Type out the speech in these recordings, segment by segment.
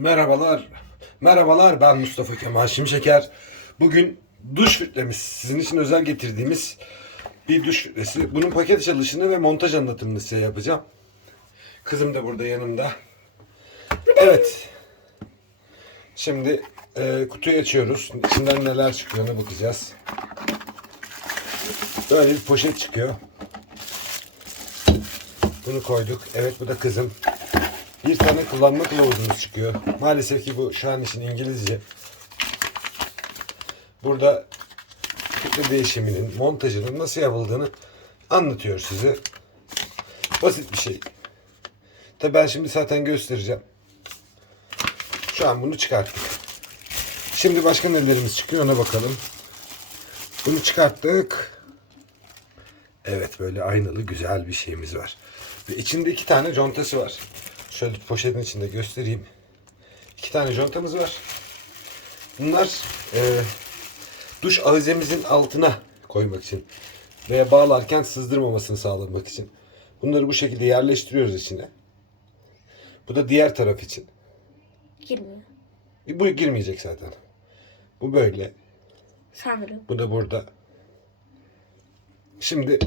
Merhabalar. Merhabalar ben Mustafa Kemal Şimşeker. Bugün duş filtremiz sizin için özel getirdiğimiz bir duş filtresi. Bunun paket çalışını ve montaj anlatımını size yapacağım. Kızım da burada yanımda. Evet. Şimdi e, kutuyu açıyoruz. İçinden neler çıkıyor ona bakacağız. Böyle bir poşet çıkıyor. Bunu koyduk. Evet bu da kızım. Bir tane kullanma kılavuzumuz çıkıyor. Maalesef ki bu şu an için İngilizce. Burada filtre değişiminin, montajının nasıl yapıldığını anlatıyor size. Basit bir şey. Tabi ben şimdi zaten göstereceğim. Şu an bunu çıkarttık. Şimdi başka nelerimiz çıkıyor ona bakalım. Bunu çıkarttık. Evet böyle aynalı güzel bir şeyimiz var. Ve içinde iki tane contası var. Şöyle poşetin içinde göstereyim. İki tane contamız var. Bunlar e, duş ahizemizin altına koymak için veya bağlarken sızdırmamasını sağlamak için. Bunları bu şekilde yerleştiriyoruz içine. Bu da diğer taraf için. Girmiyor. Bu girmeyecek zaten. Bu böyle. Sanırım. Bu da burada. Şimdi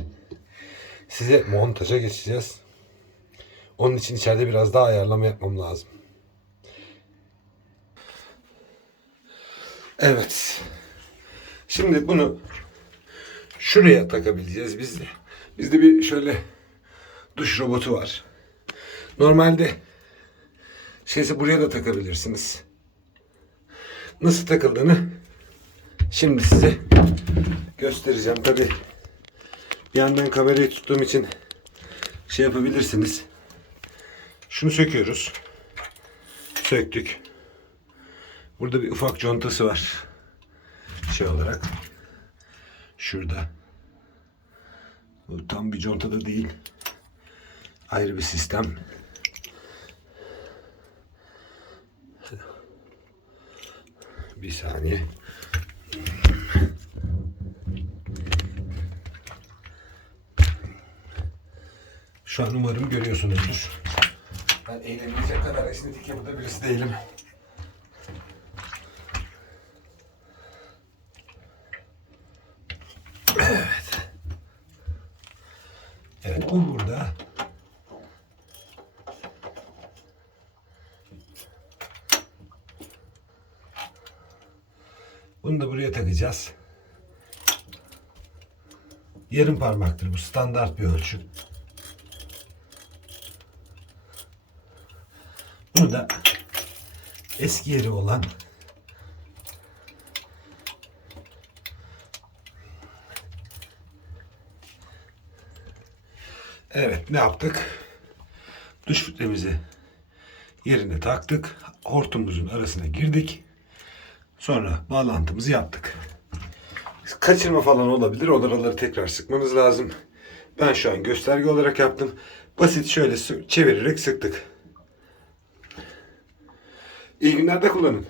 size montaja geçeceğiz. Onun için içeride biraz daha ayarlama yapmam lazım. Evet. Şimdi bunu şuraya takabileceğiz biz de. Bizde bir şöyle duş robotu var. Normalde şeyse buraya da takabilirsiniz. Nasıl takıldığını Şimdi size göstereceğim. Tabi bir yandan kamerayı tuttuğum için şey yapabilirsiniz. Şunu söküyoruz. Söktük. Burada bir ufak contası var. Şey olarak. Şurada. Bu tam bir conta da değil. Ayrı bir sistem. Bir saniye. Şu an umarım görüyorsunuzdur. Ben eğlenebilecek kadar esnetik yapıda birisi değilim. Evet. Evet bu burada. Bunu da buraya takacağız. Yarım parmaktır bu standart bir ölçü. Bunu da eski yeri olan Evet ne yaptık? Duş filtremizi yerine taktık. Hortumumuzun arasına girdik. Sonra bağlantımızı yaptık. Kaçırma falan olabilir. Oraları tekrar sıkmanız lazım. Ben şu an gösterge olarak yaptım. Basit şöyle çevirerek sıktık. İyi günler kullanın.